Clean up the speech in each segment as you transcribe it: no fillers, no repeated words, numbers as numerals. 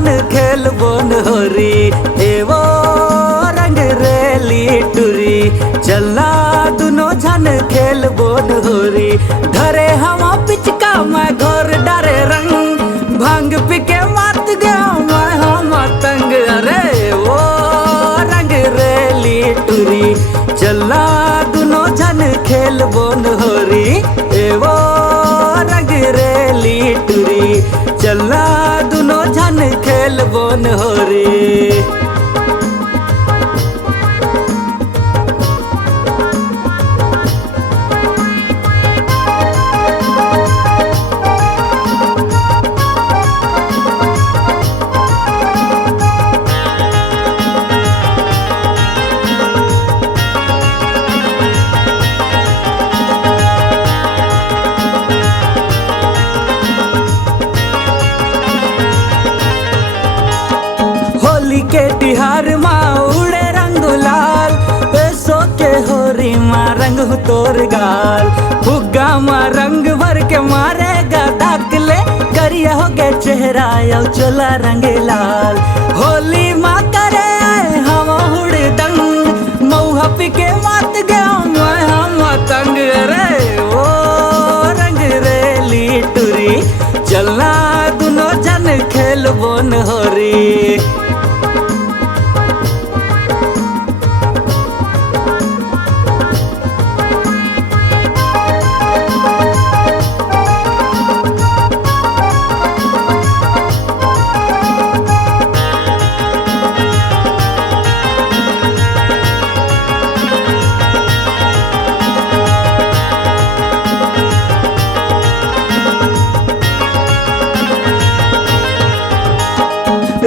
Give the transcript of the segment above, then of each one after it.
झन खेलबो न होरी एवो रंग रेली टुरी चला दुनो झन खेलबो न होरी धरे हवा पिचका मैं घोर डारे रंग भांग पी के मात गया मैं हम तंग अरे वो रंग रेली टुरी चला दुनो झन खेलबो न होरी एवो रंग रेली टुरी चला दुनो झन खेलबो न होरी। होली के तिहार माँ उड़े रंग लाल पैसों के होरी माँ रंग हो तोर गाल फुग्गा माँ रंग भर के मारेगा दाखले करिया हो गए चेहरा यो चोला रंग लाल होली माँ करे आए हम उड़े दंग मऊहा पी के मात गया मैं हम तंग रे ओ रंग रेली टुरी चलना दुनो जन खेलबो न होरी।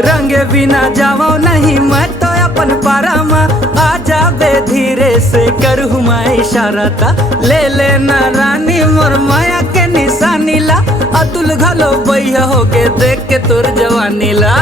रंगे बिना जावो नहीं मैं तो अपन पारामा आ जाबे धीरे से करूँ मैं इशारा ता ले लेना रानी मोर माया के निशानी ला अतुल घलो बैया हो के देख के तोर जवानी ला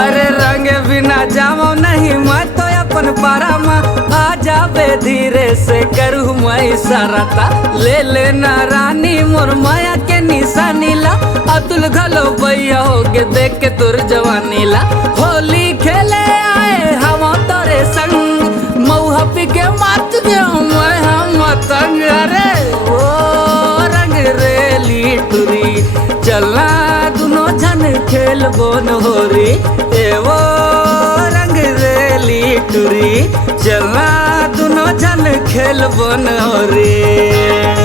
अरे रंगे बिना जावो नहीं मैं तो अपन पारामा आ जाबे धीरे से करूँ मैं इशारा ता ले लेना रानी मोर माया के निशानी ला अतुल घलो बैया हो के देख के तोर जवानी ला होली खेले आए हम तोरे संग मऊहा पी के मात गया मैं हम तंग अरे ओ रंग रेली टुरी चलना दुनो झन खेलबो न होरी एवो रंग रेली टुरी चलना दुनो झन खेलबो न होरी।